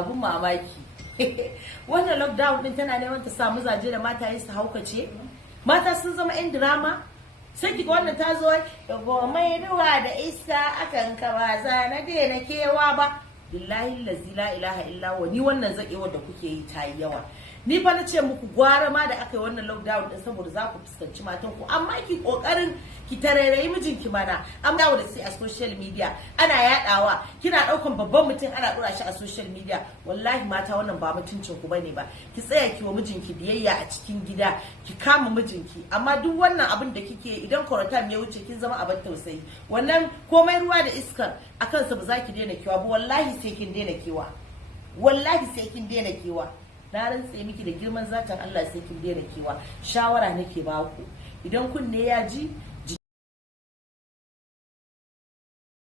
abun mamaki. Wannan lockdown din tana neman ta samu zaje da mata yi su haukace. Mata sun zama 'yan drama. Sai kiga wannan ta zo mai ruwa da isa akan ka ba za na daina kewa ba. Billahi lazi la ilaha illa wa ni wannan zakewa da kuke yi ta yi yawa. Ni fa na ce muku gwara ma da aka yi wannan lockdown din saboda za ku fuskanci matan ku, amma ki kokarin ki tarairayi mijinki mana. An dawo da sai a social media ana yadawa, kina daukan babban mutum ana dora shi a social media. Wallahi mata wannan ba mutuncin ku bane ba. Ki tsaya ki wa mijinki biyayya a cikin gida, ki kama mijinki. Amma duk wannan abin da kike idan korotam ya wuce kin zama abin tausayi. Wannan komai ruwa da iskar akan sa ba za ki daina kewa ba, wallahi sai kin daina kewa. Wallahi sai kin daina kewa. Na rantse miki da girman zaton Allah sai kin daina kewa. Shawara nake ba ku, idan kunne ya ji